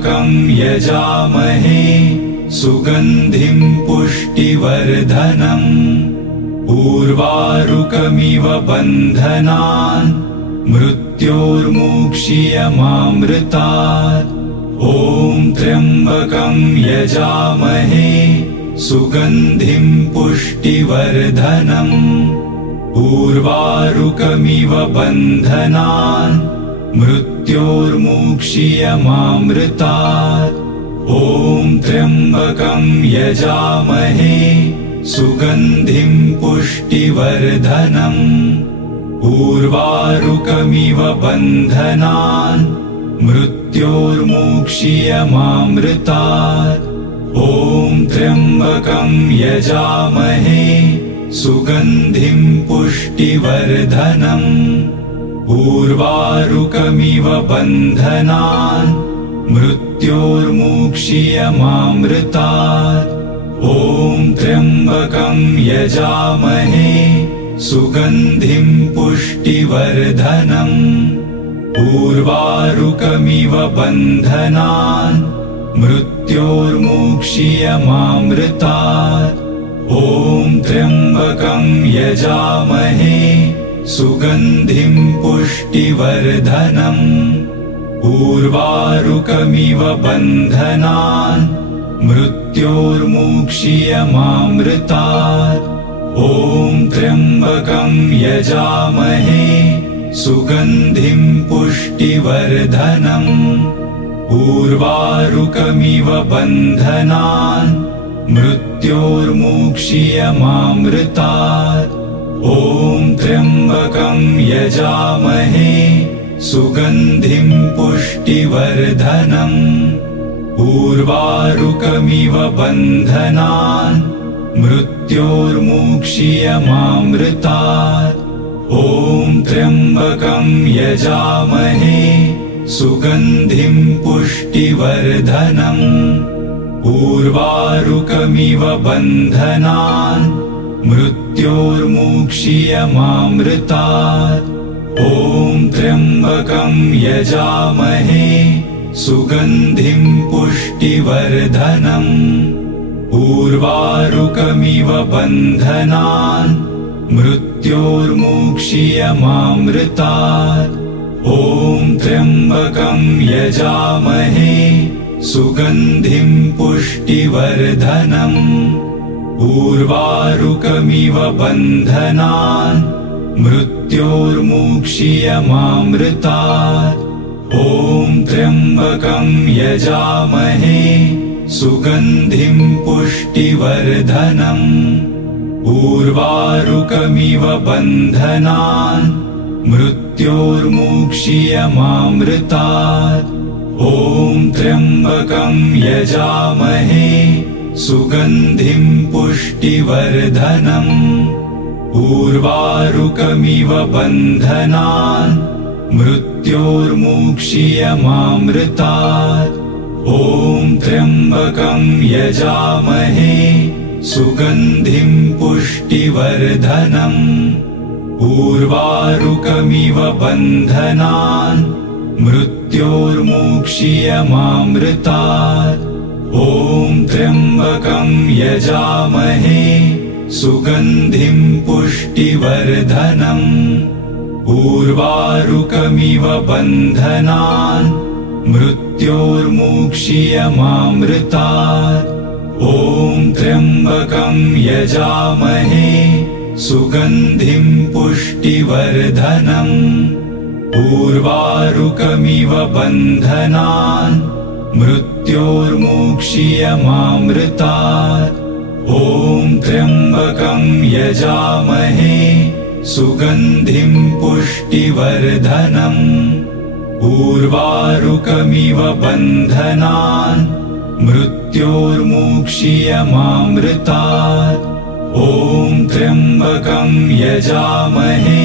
त्र्यम्बकं यजामहे सुगन्धिं पुष्टिवर्धनम् उर्वारुकमिव बन्धनान् मृत्योर्मुक्षीयमामृतात्। ॐ त्र्यम्बकं यजामहे सुगन्धिं पुष्टिवर्धनम् उर्वारुकमिव बन्धनान् मृत्योर्मुक्षीयमामृतात्। ॐ त्र्यम्बकं यजामहे सुगन्धिं पुष्टिवर्धनम् उर्वारुकमिव बन्धनान् मृत्योर्मुक्षीयमामृतात्। ॐ त्र्यम्बकं यजामहे सुगन्धिं पुष्टिवर्धनम् उर्वारुकमिव बन्धनान् मृत्योर्मुक्षीयमामृतात्। ॐ त्र्यम्बकं यजामहे सुगन्धिं पुष्टिवर्धनम् उर्वारुकमिव बन्धनान् मृत्योर्मुक्षीयमामृतात्। ॐ त्र्यम्बकं यजामहे सुगन्धिं पुष्टिवर्धनम् उर्वारुकमिव बन्धनान् मृत्योर्मुक्षीयमामृतात्। ॐ त्र्यम्बकं यजामहे सुगन्धिं पुष्टिवर्धनम् उर्वारुकमिव बन्धनान् मृत्योर्मुक्षीयमामृतात्। ॐ त्र्यम्बकं यजामहे सुगन्धिं पुष्टिवर्धनम् उर्वारुकमिव बन्धनान् मृत्योर्मुक्षीयमामृतात्। ॐ त्र्यम्बकं यजामहे सुगन्धिं पुष्टिवर्धनम् उर्वारुकमिव बन्धनान् मृत्योर्मुक्षीयमामृतात्। ॐ त्र्यम्बकं यजामहे सुगन्धिं पुष्टिवर्धनम् उर्वारुकमिव बन्धनान् मृत्योर्मुक्षीयमामृतात्। ॐ त्र्यम्बकं यजामहे सुगन्धिं पुष्टिवर्धनम् उर्वारुकमिव बन्धनान् मृत्योर्मुक्षीयमामृतात्। ॐ त्र्यम्बकं यजामहे सुगन्धिं पुष्टिवर्धनम् उर्वारुकमिव बन्धनान् मृत्योर्मुक्षीयमामृतात्। ॐ त्र्यम्बकं यजामहे सुगन्धिं पुष्टिवर्धनम् उर्वारुकमिव बन्धनान् मृत्योर्मुक्षीयमामृतात्। ॐ त्र्यम्बकं यजामहे सुगन्धिं पुष्टिवर्धनम् उर्वारुकमिव बन्धनान् मृत्योर्मुक्षीयमामृतात्। ॐ त्र्यम्बकं यजामहे सुगन्धिं पुष्टिवर्धनम् उर्वारुकमिव बन्धनान् मृत्योर्मुक्षीयमामृतात्। ॐ त्र्यम्बकं यजामहे सुगन्धिं पुष्टिवर्धनम् उर्वारुकमिव बन्धनान् मृत्योर्मुक्षीयमामृतात्। ॐ त्र्यम्बकं यजामहे सुगन्धिं पुष्टिवर्धनम् उर्वारुकमिव बन्धनान् मृत्योर्मुक्षीयमामृतात्। ॐ त्र्यम्बकं यजामहे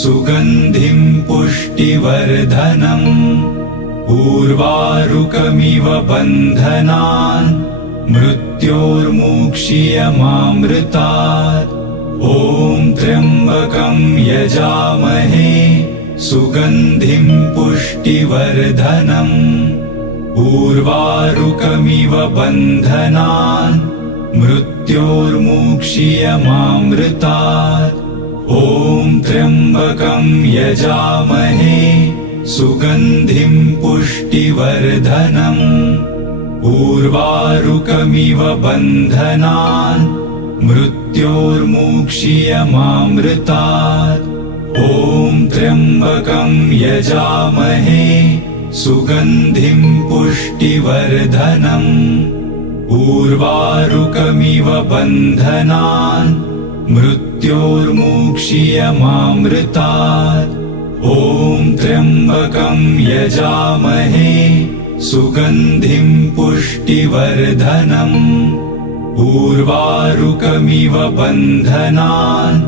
सुगन्धिं पुष्टिवर्धनम् उर्वारुकमिव बन्धनान् मृत्योर्मुक्षीयमामृतात्। ॐ त्र्यम्बकं यजामहे सुगन्धिं पुष्टिवर्धनम् उर्वारुकमिव बन्धनान् मृत्योर्मुक्षीयमामृतात्। ॐ त्र्यम्बकं यजामहे सुगन्धिं पुष्टिवर्धनम्। उर्वारुकमिव बन्धनान् मृत्योर्मुक्षीयमामृतात्। ॐ त्र्यम्बकं यजामहे सुगन्धिं पुष्टिवर्धनम्। उर्वारुकमिव बन्धनान् मृत्योर्मुक्षीयमामृतात्। ॐ त्र्यम्बकं यजामहे सुगन्धिं पुष्टिवर्धनम्। उर्वारुकमिव बन्धनान्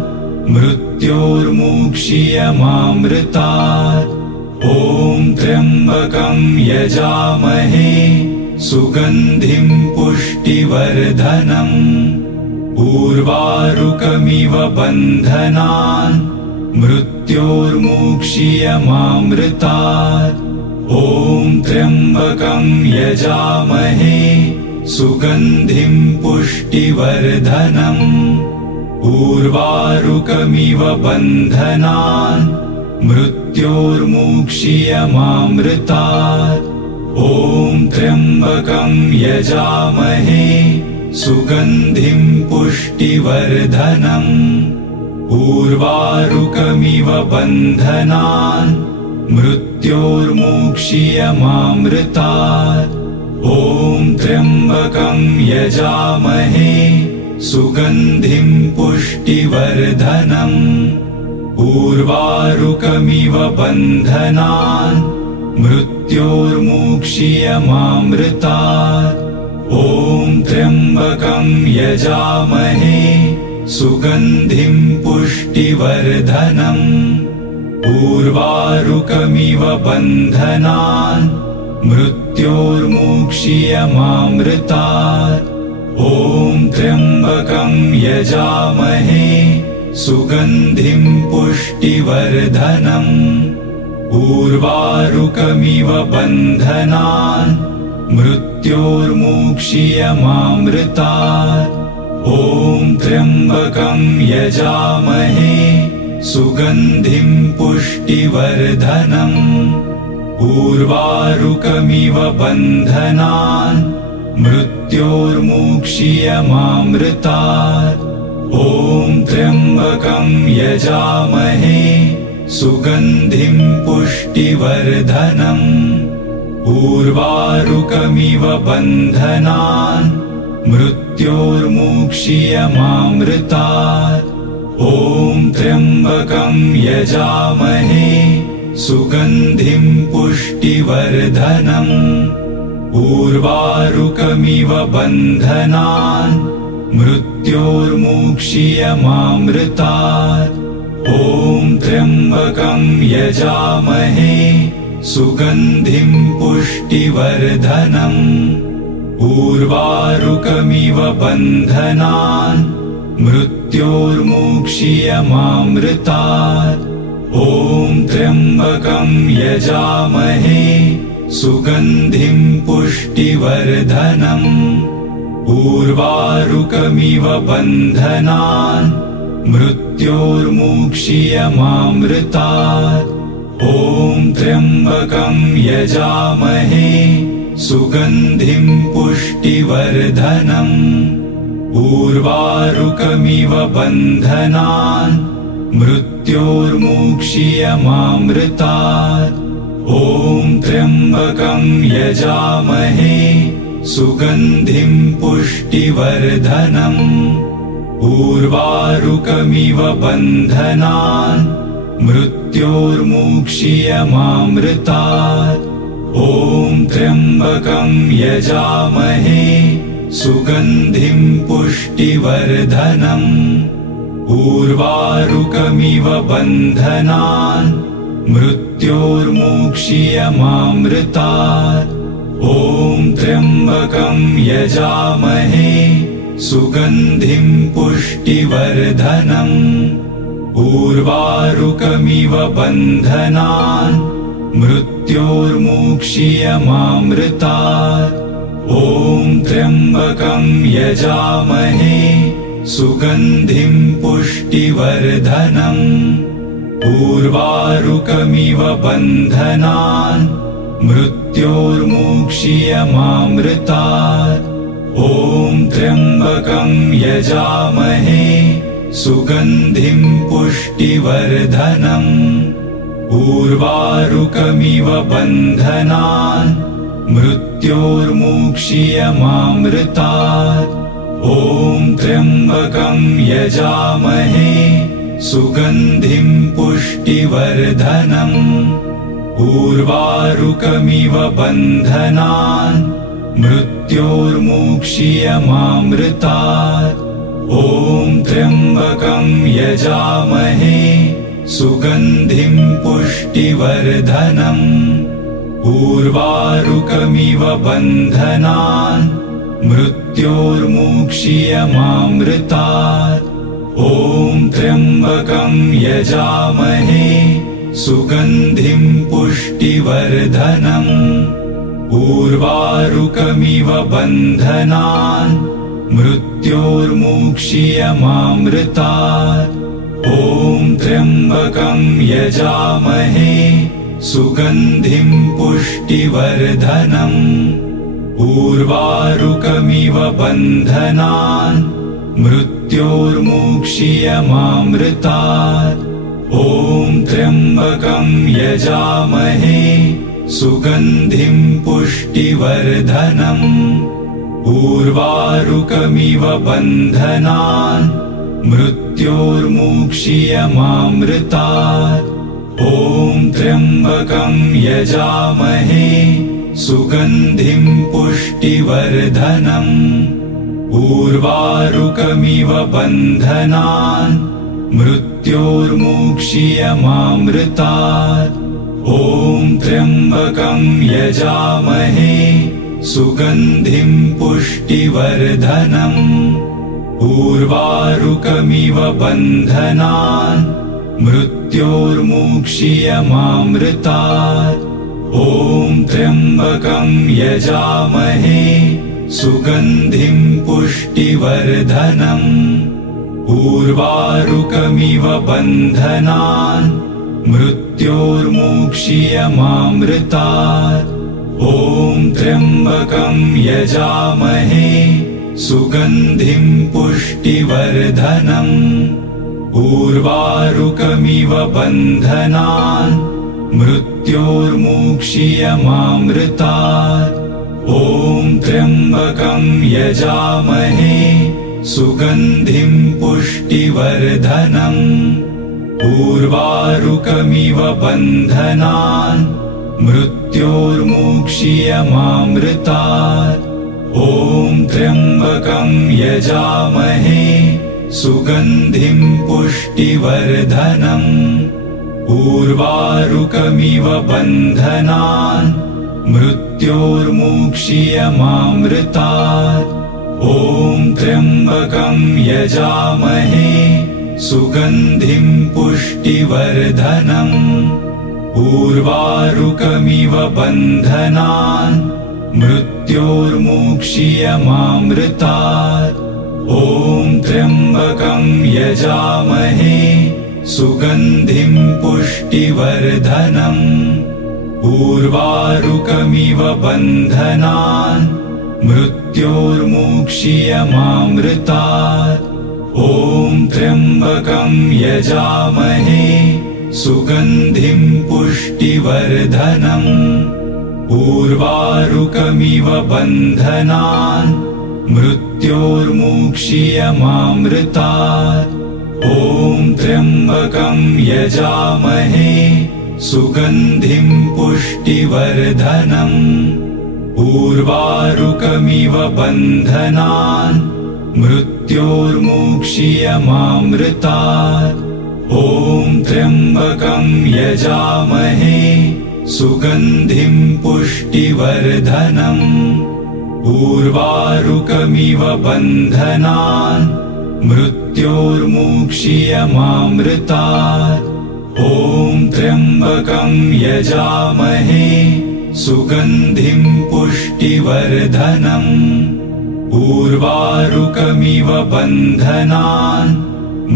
मृत्योर्मुक्षीयमामृतात्। ॐ त्र्यम्बकं यजामहे सुगन्धिं पुष्टिवर्धनम्। उर्वारुकमिव बन्धनान् मृत्योर्मुक्षीयमामृतात्। ॐ त्र्यम्बकं यजामहे सुगन्धिं पुष्टिवर्धनम्। उर्वारुकमिव बन्धनान् मृत्योर्मुक्षीयमामृतात्। ॐ त्र्यम्बकं यजामहे सुगन्धिं पुष्टिवर्धनम्। उर्वारुकमिव बन्धनान् मृत्योर्मुक्षीयमामृतात्। ॐ त्र्यम्बकं यजामहे सुगन्धिं पुष्टिवर्धनम्। उर्वारुकमिव बन्धनान् मृत्योर्मुक्षीयमामृतात्। ॐ त्र्यम्बकं यजामहे सुगन्धिं पुष्टिवर्धनम्। उर्वारुकमिव बन्धनान् मृत्योर्मुक्षीयमामृतात्। ॐ त्र्यम्बकं यजामहे सुगन्धिं पुष्टिवर्धनम्। उर्वारुकमिव बन्धनान् मृत्योर्मुक्षीयमामृतात्। ॐ त्र्यम्बकं यजामहे सुगन्धिं पुष्टिवर्धनम्। उर्वारुकमिव बन्धनान् मृत्योर्मुक्षीयमामृतात्। ॐ त्र्यम्बकं यजामहे सुगन्धिं पुष्टिवर्धनम्। उर्वारुकमिव बन्धनान् मृत्योर्मुक्षीयमामृतात्। ॐ त्र्यम्बकं यजामहे सुगन्धिं पुष्टिवर्धनम्। उर्वारुकमिव बन्धनान् मृत्योर्मुक्षीयमामृतात्। ॐ त्र्यम्बकं यजामहे सुगन्धिं पुष्टिवर्धनम्। उर्वारुकमिव बन्धनान् मृत्योर्मुक्षीयमामृतात्। ॐ त्र्यम्बकं यजामहे सुगन्धिं पुष्टिवर्धनम्। उर्वारुकमिव बन्धनान् मृत्योर्मुक्षीयमामृतात्। ॐ त्र्यम्बकं यजामहे सुगन्धिं पुष्टिवर्धनम्। उर्वारुकमिव बन्धनान् मृत्योर्मुक्षीयमामृतात्। ॐ त्र्यम्बकं यजामहे सुगन्धिं पुष्टिवर्धनम्। उर्वारुकमिव बन्धनान् मृत्योर्मुक्षीयमामृतात्। ॐ त्र्यम्बकं यजामहे सुगन्धिं पुष्टिवर्धनम्। उर्वारुकमिव बन्धनान् मृत्योर्मुक्षीयमामृतात्। ॐ त्र्यम्बकं यजामहे सुगन्धिं पुष्टिवर्धनम्। उर्वारुकमिव बन्धनान् मृत्योर्मुक्षीयमामृतात्। ॐ त्र्यम्बकं यजामहे सुगन्धिं पुष्टिवर्धनम्। उर्वारुकमिव बन्धनान् मृत्योर्मुक्षीयमामृतात्। ॐ त्र्यम्बकं यजामहे सुगन्धिं पुष्टिवर्धनम्। उर्वारुकमिव बन्धनान् मृत्योर्मुक्षीयमामृतात्। ॐ त्र्यम्बकं यजामहे सुगन्धिं पुष्टिवर्धनम्। उर्वारुकमिव बन्धनान् मृत्योर्मुक्षीयमामृतात्। ॐ त्र्यम्बकं यजामहे सुगन्धिं पुष्टिवर्धनम्। उर्वारुकमिव बन्धनान् मृत्योर्मुक्षीयमामृतात्। ॐ त्र्यम्बकं यजामहे सुगन्धिं पुष्टिवर्धनम्। उर्वारुकमिव बन्धनान् मृत्योर्मुक्षीयमामृतात्। ॐ त्र्यम्बकं यजामहे सुगन्धिं पुष्टिवर्धनम्। उर्वारुकमिव बन्धनान् मृत्योर्मुक्षीयमामृतात्। ॐ त्र्यम्बकं यजामहे सुगन्धिं पुष्टिवर्धनम्। उर्वारुकमिव बन्धनान् मृत्योर्मुक्षीयमामृतात्। ॐ त्र्यम्बकं यजामहे सुगन्धिं पुष्टिवर्धनम्। उर्वारुकमिव बन्धनान् मृत्योर्मुक्षीयमामृतात्। ॐ त्र्यम्बकं यजामहे सुगन्धिं पुष्टिवर्धनम्। उर्वारुकमिव बन्धनान् मृत्योर्मुक्षीयमामृतात्। ॐ त्र्यम्बकं यजामहे सुगन्धिं पुष्टिवर्धनम्। उर्वारुकमिव बन्धनान् मृत्योर्मुक्षीयमामृतात्। ॐ त्र्यम्बकं यजामहे सुगन्धिं पुष्टिवर्धनम्। उर्वारुकमिव बन्धनान् मृत्योर्मुक्षीयमामृतात्। ॐ त्र्यम्बकं यजामहे सुगन्धिं पुष्टिवर्धनम्। उर्वारुकमिव बन्धनान् मृत्योर्मुक्षीयमामृतात्। ॐ त्र्यम्बकं यजामहे सुगन्धिं पुष्टिवर्धनम्। उर्वारुकमिव बन्धनान् मृत्योर्मुक्षीयमामृतात्। ॐ त्र्यम्बकं यजामहे सुगन्धिं पुष्टिवर्धनम्। उर्वारुकमिव बन्धनान् मृत्योर्मुक्षीयमामृतात्। ॐ त्र्यम्बकं यजामहे सुगन्धिं पुष्टिवर्धनम्। उर्वारुकमिव बन्धनान् मृत्योर्मुक्षीयमामृतात्। ॐ त्र्यम्बकं यजामहे सुगन्धिं पुष्टिवर्धनम्। उर्वारुकमिव बन्धनान् मृत्योर्मुक्षीयमामृतात्। ॐ त्र्यम्बकं यजामहे सुगन्धिं पुष्टिवर्धनम्। उर्वारुकमिव बन्धनान् मृत्योर्मुक्षीयमामृतात्। ॐ त्र्यम्बकं यजामहे सुगन्धिं पुष्टिवर्धनम्। उर्वारुकमिव बन्धनान् मृत्योर्मुक्षीयमामृतात्। ॐ त्र्यम्बकं यजामहे सुगन्धिं पुष्टिवर्धनम् उर्वारुकमिव बन्धनान्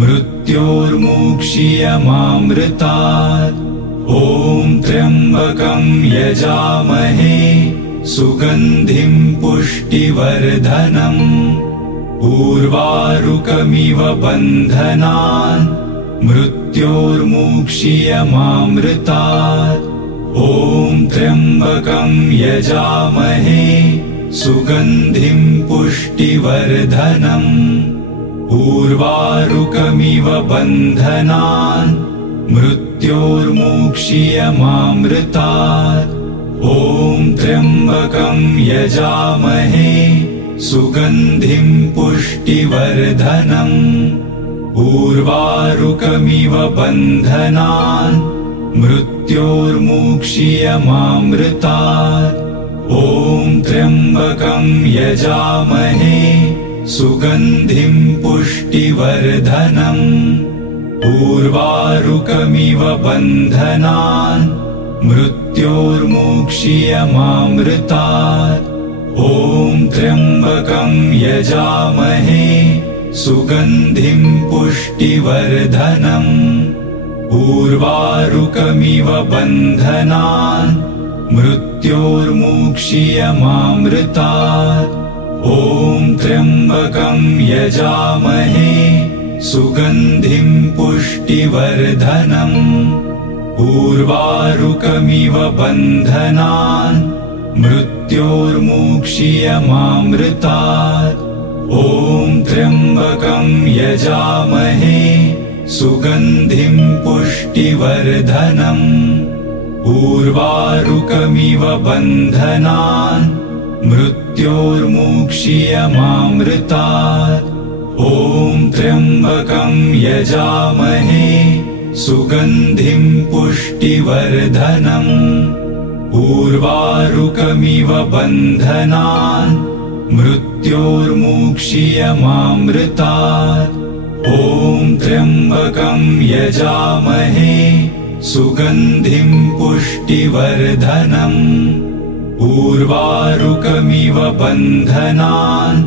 मृत्योर्मुक्षीयमामृतात् ॐ त्र्यम्बकं यजामहे सुगन्धिं पुष्टिवर्धनम् उर्वारुकमिव बन्धनान् मृत्योर्मुक्षीयमामृतात् ॐ त्र्यम्बकं यजामहे सुगन्धिं पुष्टिवर्धनम् उर्वारुकमिव बन्धनान् मृत्योर्मुक्षीयमामृतात् ॐ त्र्यम्बकं यजामहे सुगन्धिं पुष्टिवर्धनम् उर्वारुकमिव बन्धनान् मृत्योर्मुक्षीयमामृतात् ॐ त्र्यम्बकं यजामहे सुगन्धिं पुष्टिवर्धनम् उर्वारुकमिव बन्धनान् मृत्योर्मुक्षीयमामृतात् ॐ त्र्यम्बकं यजामहे सुगन्धिं पुष्टिवर्धनम् उर्वारुकमिव बन्धनान् मृत्योर्मुक्षीयमामृतात् ॐ त्र्यम्बकं यजामहे सुगन्धिं पुष्टिवर्धनम् उर्वारुकमिव बन्धनान् मृत्योर्मुक्षीयमामृतात् ॐ त्र्यम्बकं यजामहे सुगन्धिं पुष्टिवर्धनम् उर्वारुकमिव बन्धनान् मृत्योर्मुक्षीयमामृतात् ॐ त्र्यम्बकं यजामहे सुगन्धिं पुष्टिवर्धनम् उर्वारुकमिव बन्धनान् मृत्योर्मुक्षीयमामृतात् ॐ त्र्यम्बकं यजामहे सुगन्धिं पुष्टिवर्धनम् उर्वारुकमिव बन्धनान्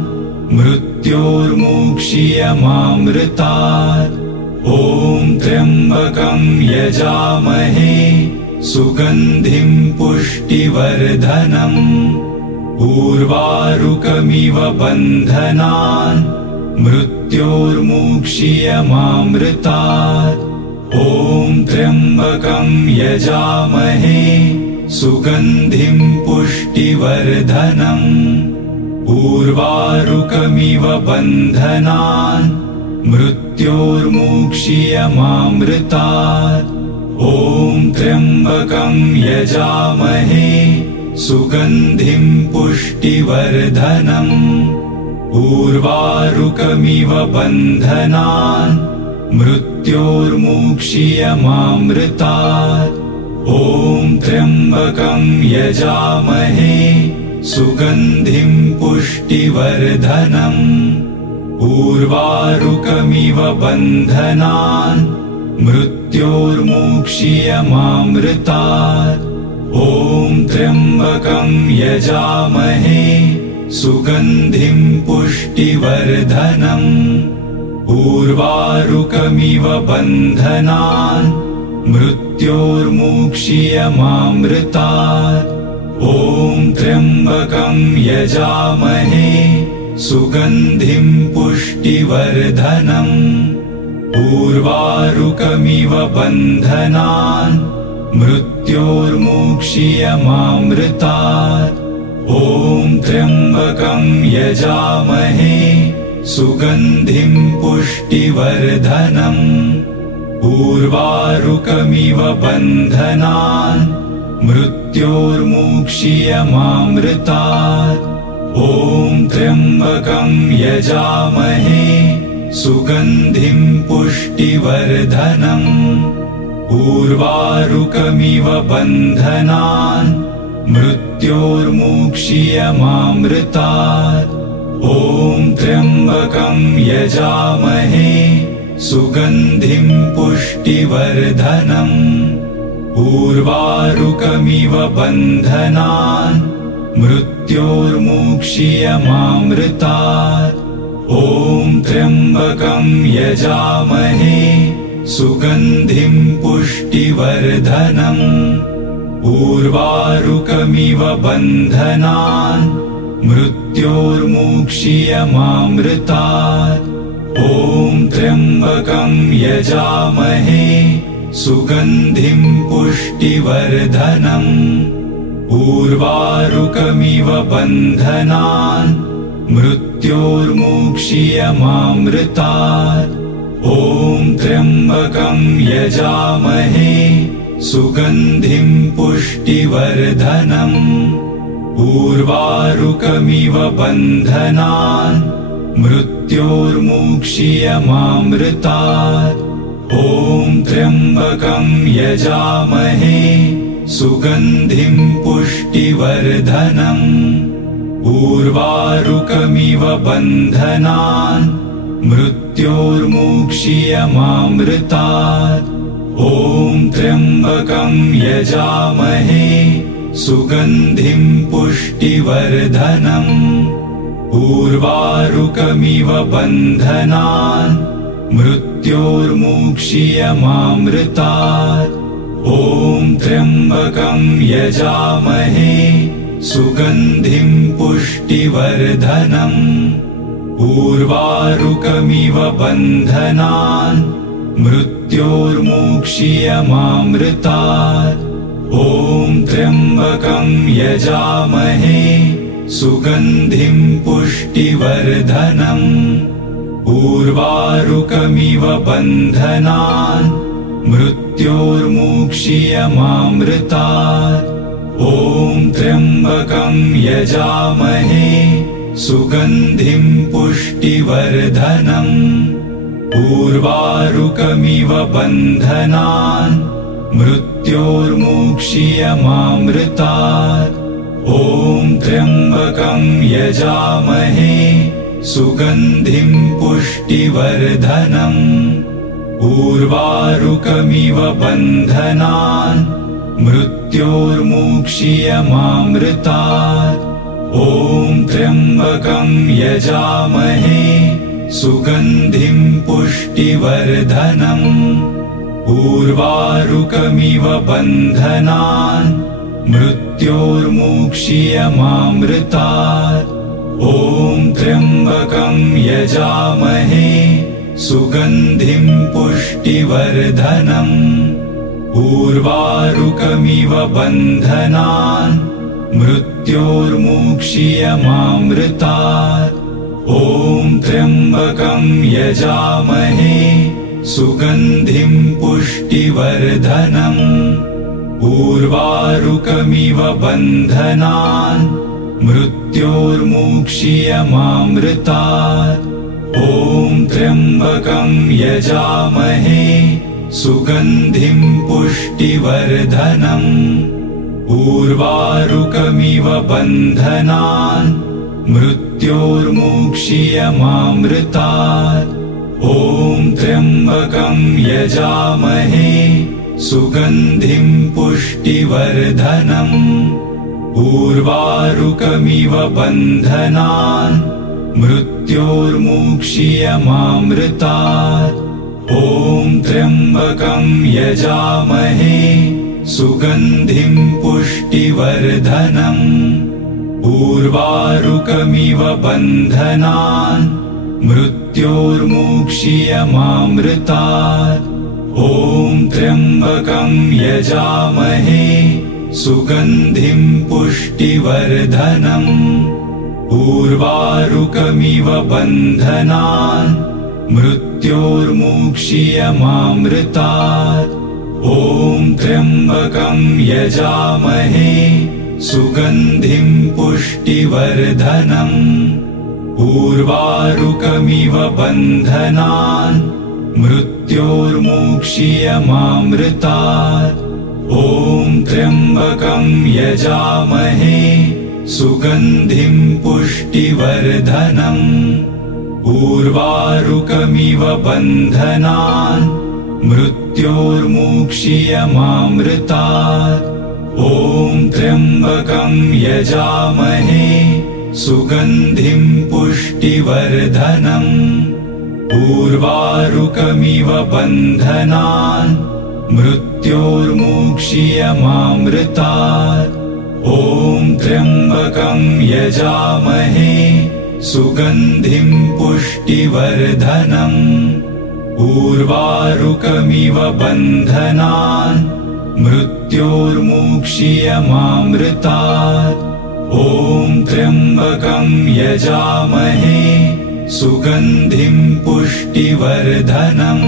मृत्योर्मुक्षीयमामृतात् ॐ त्र्यम्बकं यजामहे सुगन्धिं पुष्टिवर्धनम् उर्वारुकमिव बन्धनान् मृत्योर्मुक्षीयमामृतात् ॐ त्र्यम्बकं यजामहे सुगन्धिं पुष्टिवर्धनम् उर्वारुकमिव बन्धनान् मृत्योर्मुक्षीयमामृतात् ॐ त्र्यम्बकं यजामहे सुगन्धिं पुष्टिवर्धनम् उर्वारुकमिव बन्धनान् मृत्योर्मुक्षीयमामृतात् ॐ त्र्यम्बकं यजामहे सुगन्धिं पुष्टिवर्धनम् उर्वारुकमिव बन्धनान् मृत्योर्मुक्षीयमामृतात् ॐ त्र्यम्बकं यजामहे सुगन्धिं पुष्टिवर्धनम् उर्वारुकमिव बन्धनान् मृत्योर्मुक्षीयमामृतात् ॐ त्र्यम्बकं यजामहे सुगन्धिं पुष्टिवर्धनम् उर्वारुकमिव बन्धनान् मृत्योर्मुक्षीयमामृतात् ॐ त्र्यम्बकं यजामहे सुगन्धिं पुष्टिवर्धनम् उर्वारुकमिव बन्धनान् मृत्योर्मुक्षीयमामृतात् ॐ त्र्यम्बकं यजामहे सुगन्धिं पुष्टिवर्धनम् उर्वारुकमिव बन्धनान् मृत्योर्मुक्षीयमामृतात् ॐ त्र्यम्बकं यजामहे सुगन्धिं पुष्टिवर्धनम् उर्वारुकमिव बन्धनान् मृत्योर्मुक्षीयमामृतात् ॐ त्र्यम्बकं यजामहे सुगन्धिं पुष्टिवर्धनम् उर्वारुकमिव बन्धनान् मृत्योर्मुक्षीयमामृतात् ॐ त्र्यम्बकं यजामहे सुगन्धिं पुष्टिवर्धनम् उर्वारुकमिव बन्धनान् मृत्योर्मुक्षीयमामृतात् ॐ त्र्यम्बकं यजामहे सुगन्धिं पुष्टिवर्धनम् उर्वारुकमिव बन्धनान् मृत्योर्मुक्षीयमामृतात् ॐ त्र्यम्बकं यजामहे सुगन्धिं पुष्टिवर्धनम् उर्वारुकमिव बन्धनान् मृत्योर्मुक्षीयमामृतात् ॐ त्र्यम्बकं यजामहे सुगन्धिं पुष्टिवर्धनम् उर्वारुकमिव बन्धनान् मृत्योर्मुक्षीयमामृतात् ॐ त्र्यम्बकं यजामहे सुगन्धिं पुष्टिवर्धनम् उर्वारुकमिव बन्धनान् मृत्योर्मुक्षीयमामृतात् ॐ त्र्यम्बकं यजामहे सुगन्धिं पुष्टिवर्धनम् उर्वारुकमिव बन्धनान् मृत्योर्मुक्षीयमामृतात् ॐ त्र्यम्बकं यजामहे सुगन्धिं पुष्टिवर्धनम् उर्वारुकमिव बन्धनान् मृत्योर्मुक्षीयमामृतात् ॐ त्र्यम्बकं यजामहे सुगन्धिं पुष्टिवर्धनम् उर्वारुकमिव बन्धनान् मृत्योर्मुक्षीयमामृतात् ॐ त्र्यम्बकं यजामहे सुगन्धिं पुष्टिवर्धनम् उर्वारुकमिव बन्धनान् मृत्योर्मुक्षीयमामृतात् ॐ त्र्यम्बकं यजामहे सुगन्धिं पुष्टिवर्धनम् उर्वारुकमिव बन्धनान् मृत्योर्मुक्षीयमामृतात् ॐ त्र्यम्बकं यजामहे सुगन्धिं पुष्टिवर्धनम् उर्वारुकमिव बन्धनान् मृत्योर्मुक्षीयमामृतात् ॐ त्र्यम्बकं यजामहे सुगन्धिं पुष्टिवर्धनम् उर्वारुकमिव बन्धनान् मृत्योर्मुक्षीयमामृतात् ॐ त्र्यम्बकं यजामहे सुगन्धिं पुष्टिवर्धनम् उर्वारुकमिव बन्धनान् मृत्योर्मुक्षीयमामृतात् ॐ त्र्यम्बकं यजामहे सुगन्धिं पुष्टिवर्धनम् उर्वारुकमिव बन्धनान् मृत्योर्मुक्षीयमामृतात् ॐ त्र्यम्बकं यजामहे सुगन्धिं पुष्टिवर्धनम् उर्वारुकमिव बन्धनान् मृत्योर्मुक्षीयमामृतात् ॐ त्र्यम्बकं यजामहे सुगन्धिं पुष्टिवर्धनम् उर्वारुकमिव बन्धनान् मृत्योर्मुक्षीयमामृतात् ॐ त्र्यम्बकं यजामहे सुगन्धिं पुष्टिवर्धनम् उर्वारुकमिव बन्धनान् मृत्योर्मुक्षीयमामृतात्। ॐ त्र्यम्बकं यजामहे सुगन्धिं पुष्टिवर्धनम्। उर्वारुकमिव बन्धनान् मृत्योर्मुक्षीयमामृतात्। ॐ त्र्यम्बकं यजामहे सुगन्धिं पुष्टिवर्धनम्। उर्वारुकमिव बन्धनान् मृत्योर्मुक्षीयमामृतात्। ॐ त्र्यम्बकं यजामहे सुगन्धिं पुष्टिवर्धनम्।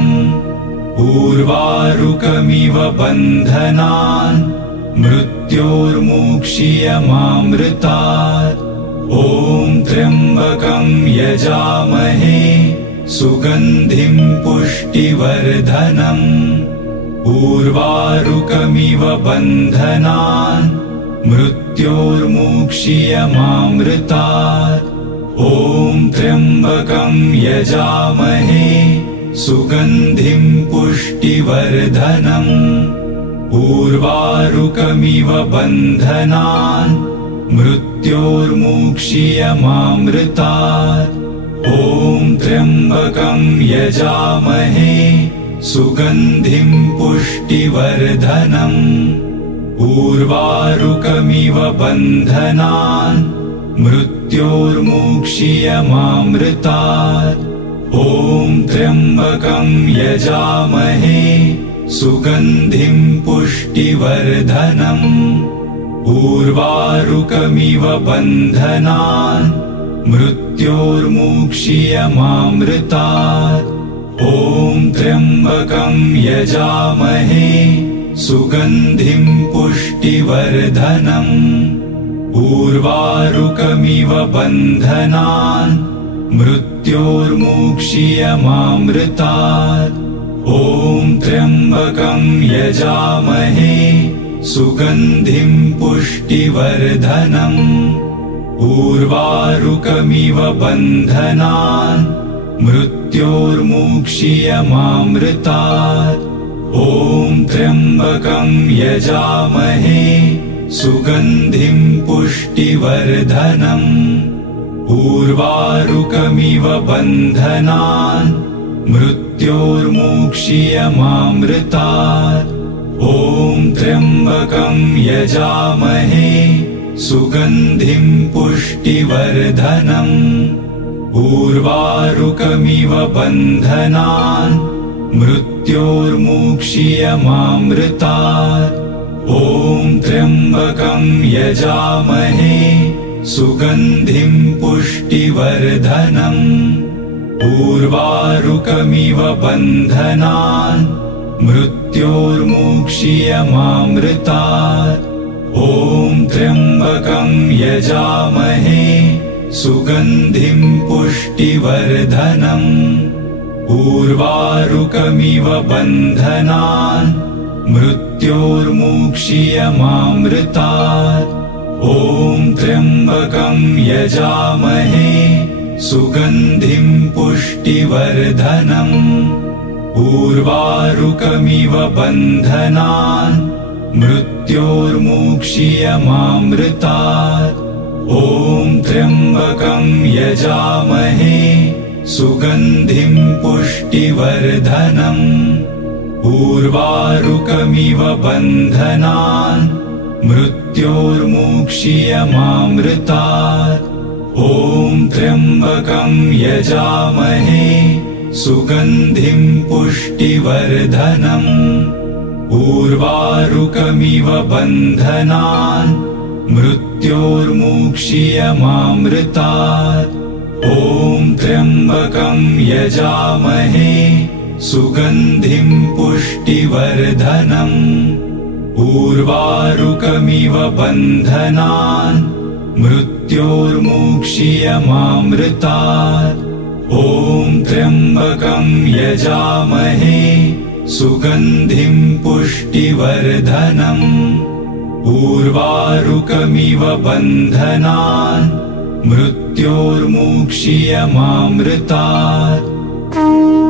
उर्वारुकमिव बन्धनान् मृत्योर्मुक्षीयमामृतात्। ॐ त्र्यम्बकं यजामहे सुगन्धिं पुष्टिवर्धनम्। उर्वारुकमिव बन्धनान् मृत्योर्मुक्षीयमामृतात्। ॐ त्र्यम्बकं यजामहे सुगन्धिं पुष्टिवर्धनम्। उर्वारुकमिव बन्धनान् मृत्योर्मुक्षीयमामृतात्। ॐ त्र्यम्बकं यजामहे सुगन्धिं पुष्टिवर्धनम्। उर्वारुकमिव बन्धनान् मृत्योर्मुक्षीयमामृतात्। ॐ त्र्यम्बकं यजामहे सुगन्धिं पुष्टिवर्धनम्। उर्वारुकमिव बन्धनान् मृत्योर्मुक्षीयमामृतात्। ॐ त्र्यम्बकं यजामहे सुगन्धिं पुष्टिवर्धनम्। उर्वारुकमिव बन्धनान् मृत्योर्मुक्षीयमामृतात्। ॐ त्र्यम्बकं यजामहे सुगन्धिं पुष्टिवर्धनम्। उर्वारुकमिव बन्धनान् मृत्योर्मुक्षीयमामृतात्। ॐ त्र्यम्बकं यजामहे सुगन्धिं पुष्टिवर्धनम्। उर्वारुकमिव बन्धनान् मृत्योर्मुक्षीयमामृतात्। ॐ त्र्यम्बकं यजामहे सुगन्धिं पुष्टिवर्धनम्। उर्वारुकमिव बन्धनान् मृत्योर्मुक्षीयमामृतात्। ॐ त्र्यम्बकं यजामहे सुगन्धिं पुष्टिवर्धनम्। उर्वारुकमिव बन्धनान् मृत्योर्मुक्षीयमामृतात्। ॐ त्र्यम्बकं यजामहे सुगन्धिं पुष्टिवर्धनम्। उर्वारुकमिव बन्धनान् मृत्योर्मुक्षीयमामृतात्। ॐ त्र्यम्बकं यजामहे सुगन्धिं पुष्टिवर्धनम्। उर्वारुकमिव बन्धनान् मृत्योर्मुक्षीयमामृतात्। ॐ त्र्यम्बकं यजामहे सुगन्धिं पुष्टिवर्धनम्। उर्वारुकमिव बन्धनान् मृत्योर्मुक्षीयमामृतात्। ॐ त्र्यम्बकं यजामहे सुगन्धिं पुष्टिवर्धनम्। उर्वारुकमिव बन्धनान् मृत्योर्मुक्षीयमामृतात्। ॐ त्र्यम्बकं यजामहे सुगन्धिं पुष्टिवर्धनम्। उर्वारुकमिव बन्धनान् मृत्योर्मुक्षीयमामृतात्। ॐ त्र्यम्बकं यजामहे सुगन्धिं पुष्टिवर्धनम्। उर्वारुकमिव बन्धनान् मृत्योर्मुक्षीयमामृतात्।